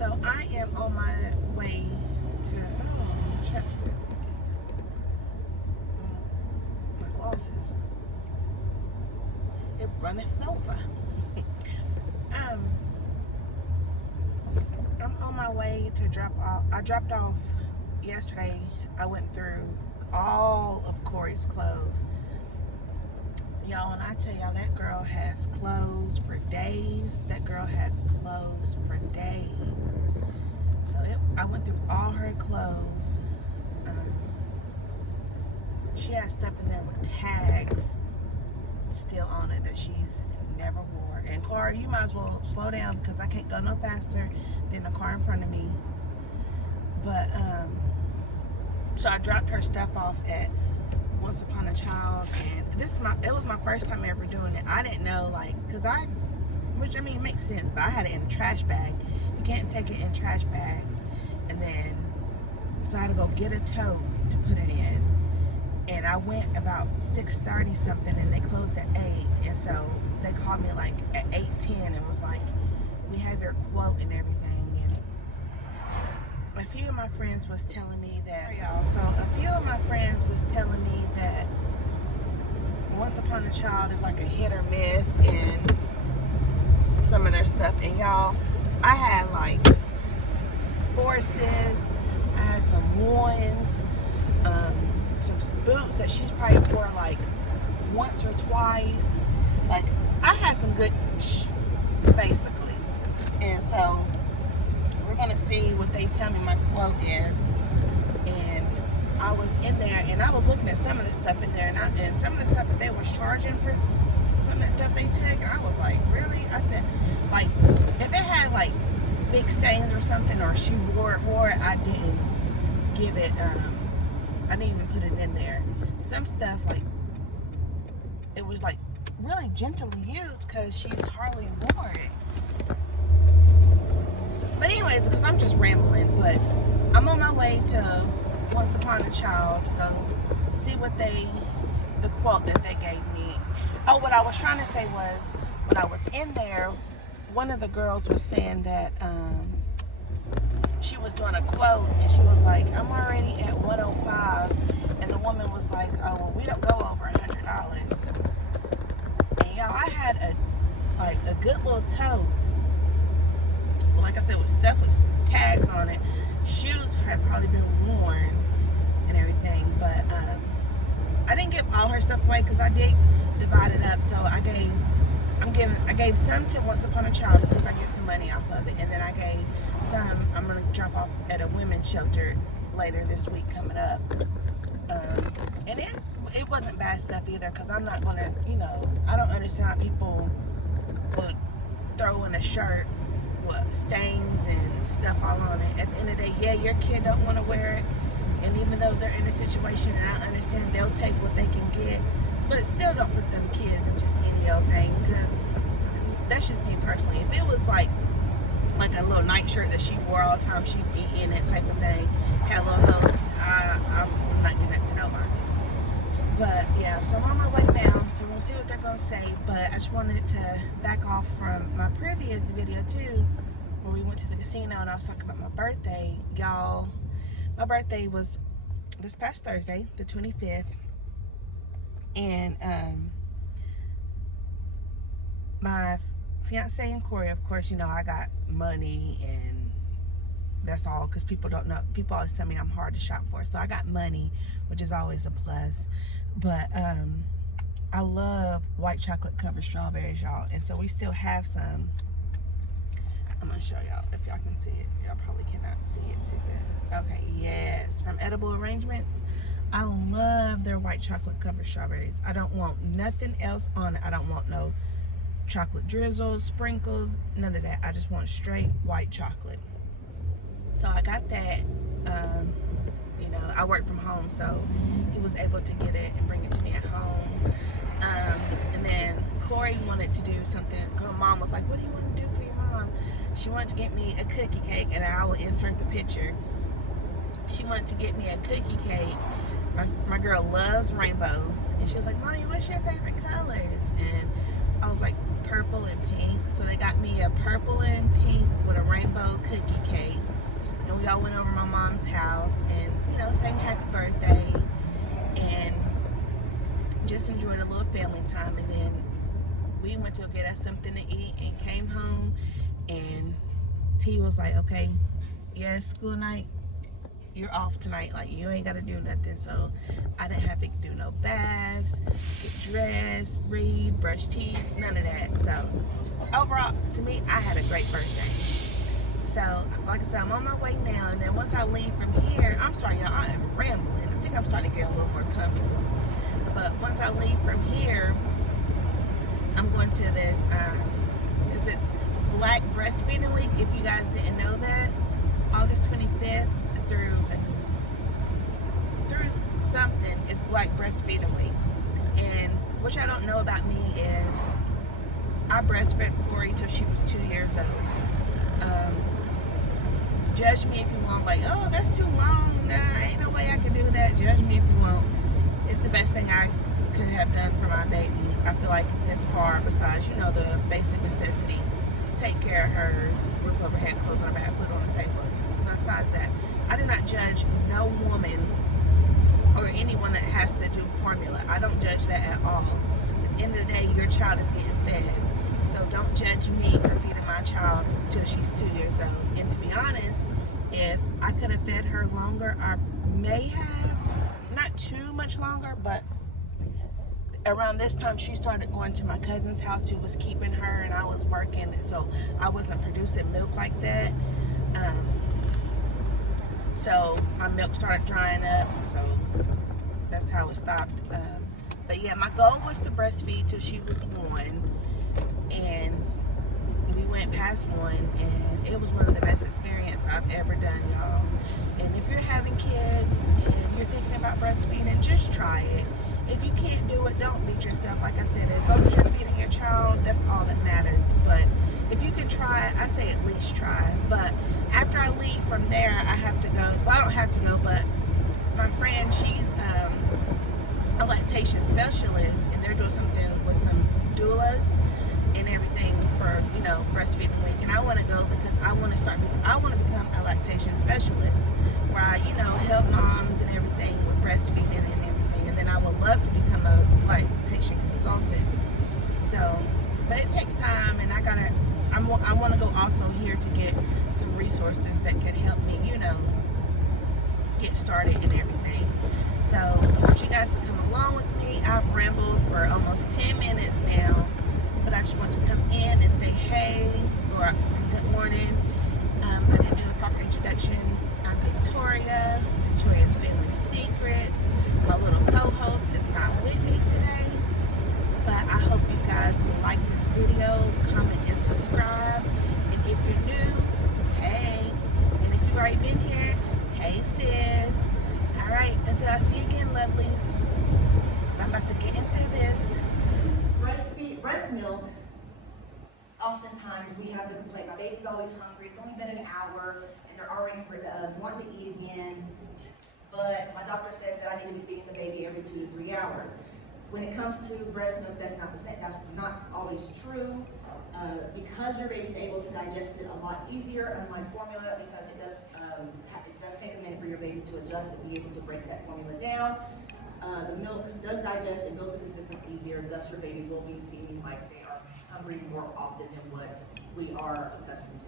So I am on my way to, check it. My glasses. It runneth over. I'm on my way to drop off. I dropped off yesterday. I went through all of Corey's clothes. Y'all, when I tell y'all, that girl has clothes for days. That girl has clothes for days. So I went through all her clothes. She has stuff in there with tags still on it that she's never wore. And Corey, you might as well slow down because I can't go no faster than the car in front of me. But so I dropped her stuff off at Once Upon a Child, and it was my first time ever doing it. I didn't know, like, which I mean it makes sense, but I had it in a trash bag. You can't take it in trash bags. And then so I had to go get a tote to put it in. And I went about 6:30 something, and they closed at 8. And so they called me like at 8:10 and was like, we have your quote and everything. And a few of my friends was telling me that, Once Upon a Child is like a hit or miss in some of their stuff. And y'all, I had like forces, I had some loins, some boots that she's probably wore like once or twice. Like, I had some good basically. And so we're gonna see what they tell me my quote is. And I was in there and I was looking at some of the stuff in there, and some of the stuff that they was charging for some of that stuff they took, and I was like, really? I said, like, if it had like big stains or something, or she wore it, I didn't give it, I didn't even put it in there. Some stuff, like, it was like really gently used because she's hardly wore it. But anyways, because I'm just rambling, but I'm on my way to Once Upon a Child to go see what the quote that they gave me. Oh, what I was trying to say was, when I was in there, one of the girls was saying that she was doing a quote, and she was like, I'm already at 105, and the woman was like, oh, well, we don't go over $100. And y'all, I had a good little tote, like I said, with stuff with tags on it. Shoes had probably been worn and everything, but I didn't give all her stuff away because I did divide it up. So I gave some to Once Upon a Child to see if I get some money off of it, and then I gave some I'm gonna drop off at a women's shelter later this week coming up. And it wasn't bad stuff either, because I'm not gonna, I don't understand how people would throw in a shirt with stains and stuff all on it. At the end of the day, yeah, your kid don't want to wear it, and even though they're in a situation, and I understand they'll take what they can get, but still don't put them kids in just any old thing, because that's just me personally. If it was like a little nightshirt that she wore all the time, she'd be in it type of thing, had little hoes, I'm not giving that to nobody. But yeah, so I'm on my way now, so we'll see what they're gonna say. But I just wanted to back off from my previous video too, where we went to the casino and I was talking about my birthday. Y'all, my birthday was this past Thursday, the 25th, and my fiance and Corey, of course, I got money, and that's all, because people don't know. People always tell me I'm hard to shop for, so I got money, which is always a plus. But I love white chocolate covered strawberries, y'all, and so we still have some. I'm gonna show y'all if y'all can see it. Y'all probably cannot see it too good. Okay, yes, from Edible Arrangements. I love their white chocolate covered strawberries. I don't want nothing else on it. I don't want no chocolate drizzles, sprinkles, none of that. I just want straight white chocolate. So I got that. I work from home, so he was able to get it and bring it to me at home. And then Corey wanted to do something. Mom was like, what do you want to do for your mom? She wanted to get me a cookie cake, and I will insert the picture. She wanted to get me a cookie cake. My girl loves rainbow, and she was like, Mommy, what's your favorite colors? And I was like, purple and pink. So they got me a purple and pink with a rainbow cookie cake. And we all went over to my mom's house and, sang happy birthday and just enjoyed a little family time. And then we went to get us something to eat and came home, and T was like, okay, yeah, it's school night. You're off tonight. Like, you ain't got to do nothing. So I didn't have to do no baths, get dressed, read, brush teeth, none of that. So overall, to me, I had a great birthday. So, like I said, I'm on my way now. And then once I leave from here, I'm sorry, y'all, I am rambling. I think I'm starting to get a little more comfortable. But once I leave from here, I'm going to this, because it's Black Breastfeeding Week. If you guys didn't know that, August 25th through something is Black Breastfeeding Week. And what y'all don't know about me is I breastfed Corey till she was 2 years old. Judge me if you want, like, oh, that's too long. Nah, ain't no way I can do that. Judge me if you want. It's the best thing I could have done for my baby. I feel like this far, besides, the basic necessity, take care of her, roof over head, clothes on her back, food on the table. Besides that, I do not judge no woman or anyone that has to do formula. I don't judge that at all. At the end of the day, your child is getting fed. So don't judge me for feeding my child till she's 2 years old. And to be honest, if I could have fed her longer, I may have, not too much longer, but around this time she started going to my cousin's house who was keeping her, and I was working, so I wasn't producing milk like that. So my milk started drying up, so that's how it stopped. But yeah, my goal was to breastfeed till she was 1, and we went past 1, and it was one of the best experiences I've ever done, y'all. And if you're having kids and you're thinking about breastfeeding, just try it. If you can't do it, don't beat yourself. Like I said, as long as you're feeding your child, that's all that matters. But if you can try it, I say at least try. But after I leave from there, I have to go. Well, I don't have to go, but my friend, she's a lactation specialist, and they're doing something with some doulas and everything for, breastfeeding week. And I want to go because I want to become a lactation specialist where I, help moms and everything with breastfeeding and everything. And then I would love to become a lactation consultant. So, but it takes time, and I want to go also here to get some resources that can help me, get started and everything. So I want you guys to come along with me. I've rambled for almost 10 minutes now, but I just want to come in and say hey or good morning. I didn't do the proper introduction. I'm Victoria, Victoria's Family Secrets. My little co-host is not with me today, but I hope you guys like this video, comment and subscribe. And if you're new, hey. And if you've already been here, hey sis. All right, until I see you again, lovelies. So I'm about to get into this. Breast milk, oftentimes we have the complaint, my baby's always hungry, it's only been an hour, and they're already wanting to eat again, but my doctor says that I need to be feeding the baby every 2 to 3 hours. When it comes to breast milk, that's not the same. That's not always true. Because your baby's able to digest it a lot easier, unlike formula, because it does take a minute for your baby to adjust and be able to break that formula down. The milk does digest and go through the system easier, thus your baby will be seeming like they are hungry more often than what we are accustomed to.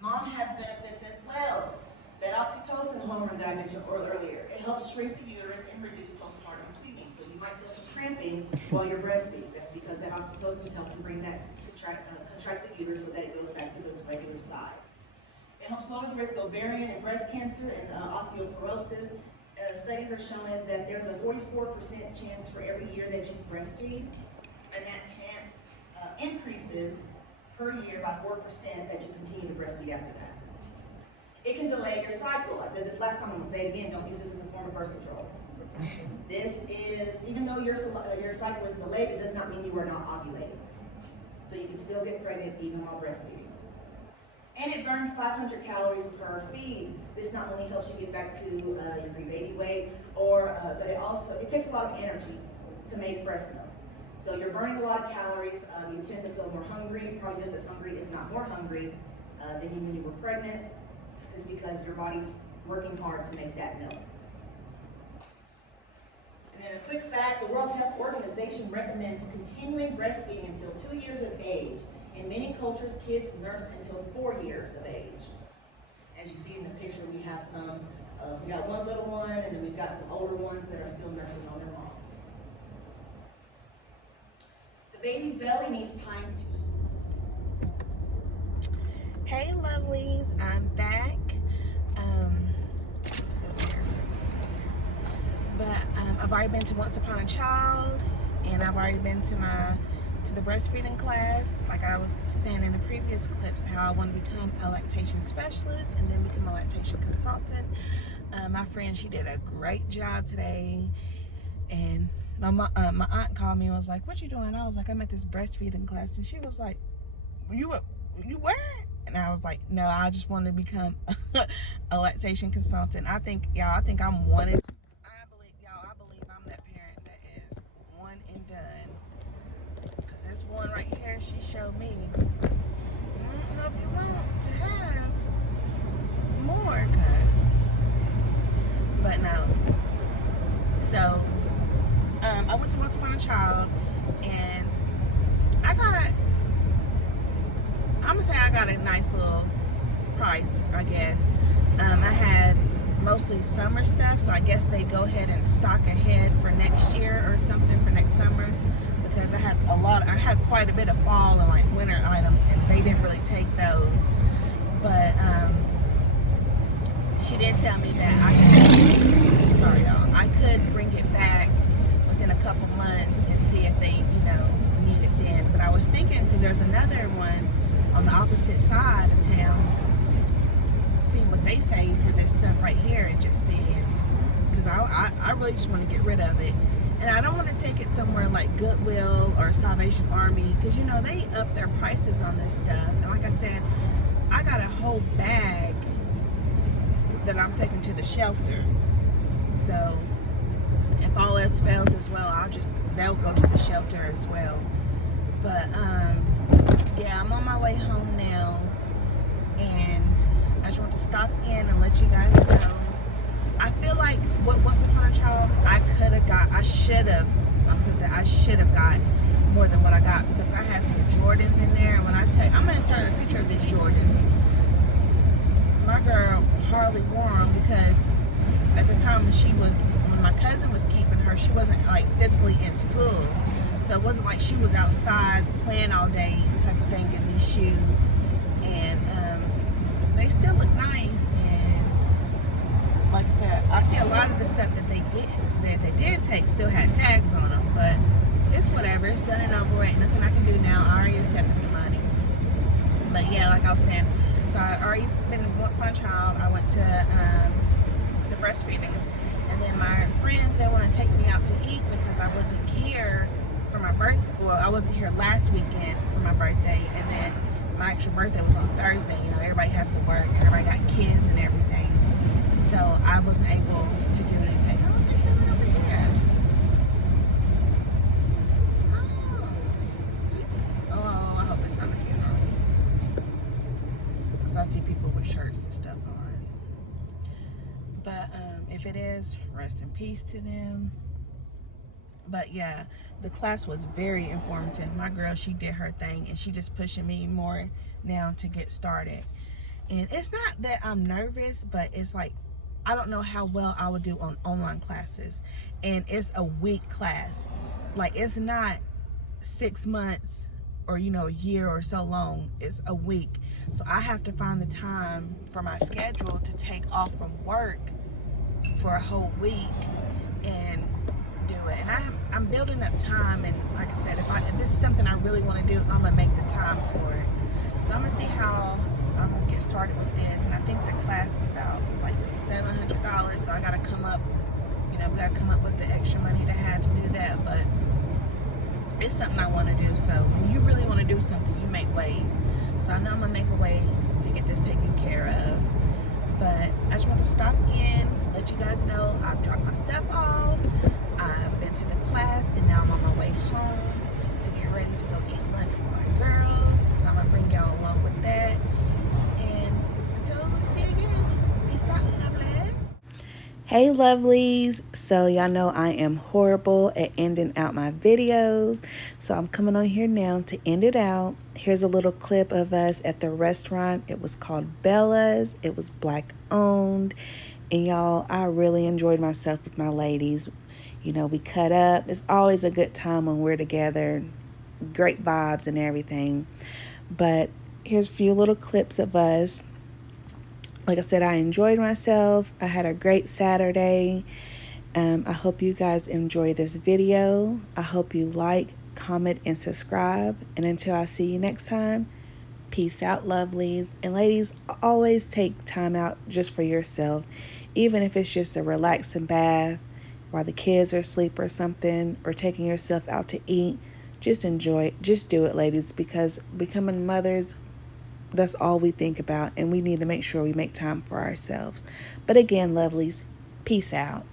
Mom has benefits as well. That oxytocin hormone that I mentioned earlier, it helps shrink the uterus and reduce postpartum bleeding. So you might feel some cramping while you're breastfeeding. That's because that oxytocin helps you bring that contract the uterus so that it goes back to those regular size. It helps lower the risk of ovarian and breast cancer and osteoporosis. Studies are showing that there's a 44% chance for every year that you breastfeed, and that chance increases per year by 4% that you continue to breastfeed after that. It can delay your cycle. I said this last time, I'm going to say it again, don't use this as a form of birth control. This is, even though your cycle is delayed, it does not mean you are not ovulating. So you can still get pregnant even while breastfeeding. And it burns 500 calories per feed. This not only helps you get back to your pre-baby weight, but it takes a lot of energy to make breast milk. So you're burning a lot of calories. You tend to feel more hungry, probably just as hungry, if not more hungry, than you when you were pregnant. It's because your body's working hard to make that milk. And then a quick fact, the World Health Organization recommends continuing breastfeeding until 2 years of age. In many cultures, kids nurse until 4 years of age. As you see in the picture, we have some, we got one little one, and then we've got some older ones that are still nursing on their moms. The baby's belly needs time to... Hey lovelies, I'm back. Let's go here, but I've already been to Once Upon a Child, and I've already been to the breastfeeding class. Like I was saying in the previous clips, how I want to become a lactation specialist and then become a lactation consultant. My friend, she did a great job today, and my aunt called me and was like, "What you doing?" And I was like, "I'm at this breastfeeding class," and she was like, "You where?" And I was like, "No, I just want to become a lactation consultant." I think I'm wanted. I believe I'm that parent that is one and done. Because this one right here, she showed me, I don't know if you want to have more, but no. So, I went to Once Upon a Child, and I'm gonna say I got a nice little price, I guess. I had mostly summer stuff, so I guess they go ahead and stock ahead for next year or something for next summer, because I had quite a bit of fall and like winter items, and they didn't really take those. But she did tell me that I could bring it back within a couple months and see if they, need it then. But I was thinking, because there's another one on the opposite side of town, see what they say for this stuff right here and just see it, because I really just want to get rid of it. And I don't want to take it somewhere like Goodwill or Salvation Army, because they up their prices on this stuff. And like I said, I got a whole bag that I'm taking to the shelter, so if all else fails as well, they'll go to the shelter as well. But yeah, I'm on my way home now, and I just want to stop in and let you guys know. I feel like what Once Upon a Child, I should have got more than what I got, because I had some Jordans in there. And when I tell you, I'm going to insert a picture of these Jordans. My girl hardly wore them, because at the time when my cousin was keeping her, she wasn't like physically in school. So it wasn't like she was outside playing all day type of thing in these shoes. And they still look nice, and like I said, I see a lot of the stuff that they did take still had tags on them, but it's whatever. It's done and over with. Nothing I can do now. I already accepted the money. But yeah, like I was saying, so I already been Once Upon a Child. I went to the breastfeeding, and then my friends, they want to take me out to eat because I wasn't here for my birthday. Well, I wasn't here last weekend for my birthday, and then my actual birthday was on Thursday. Everybody has to work, everybody got kids and everything, so I wasn't able to do anything. Oh, what they having over here? Oh, I hope it's not a funeral, because I see people with shirts and stuff on. But if it is, rest in peace to them. But yeah, the class was very informative. My girl, she did her thing, and she just pushing me more now to get started. And it's not that I'm nervous, but it's like, I don't know how well I would do on online classes. And it's a week class. Like, it's not 6 months or, a year or so long. It's a week. So I have to find the time for my schedule to take off from work for a whole week and do it. And I'm building up time, and like I said, if this is something I really want to do, I'm gonna make the time for it. So I'm gonna see how I'm gonna get started with this. And I think the class is about like $700, so I gotta come up, we gotta come up with the extra money to have to do that. But it's something I want to do. So when you really want to do something, you make ways. So I know I'm gonna make a way to get this taken care of. But I just want to stop in, let you guys know I've dropped my stuff off. I've been to the class, and now I'm on my way home. getting ready to go eat lunch with my girls. So I'm going to bring y'all along with that. And until we see you again, peace out, lovelies. Hey lovelies, so y'all know I am horrible at ending out my videos, so I'm coming on here now to end it out. Here's a little clip of us at the restaurant. It was called Bella's. It was black owned, and y'all, I really enjoyed myself with my ladies. You know, we cut up. It's always a good time when we're together, great vibes and everything. But here's a few little clips of us. Like I said, I enjoyed myself. I had a great Saturday. I hope you guys enjoy this video. I hope you like, comment, and subscribe. And until I see you next time, peace out, lovelies. And ladies, always take time out just for yourself. Even if it's just a relaxing bath while the kids are asleep or something, or taking yourself out to eat. Just enjoy it. Just do it, ladies, because becoming mothers, that's all we think about, and we need to make sure we make time for ourselves. But again, lovelies, peace out.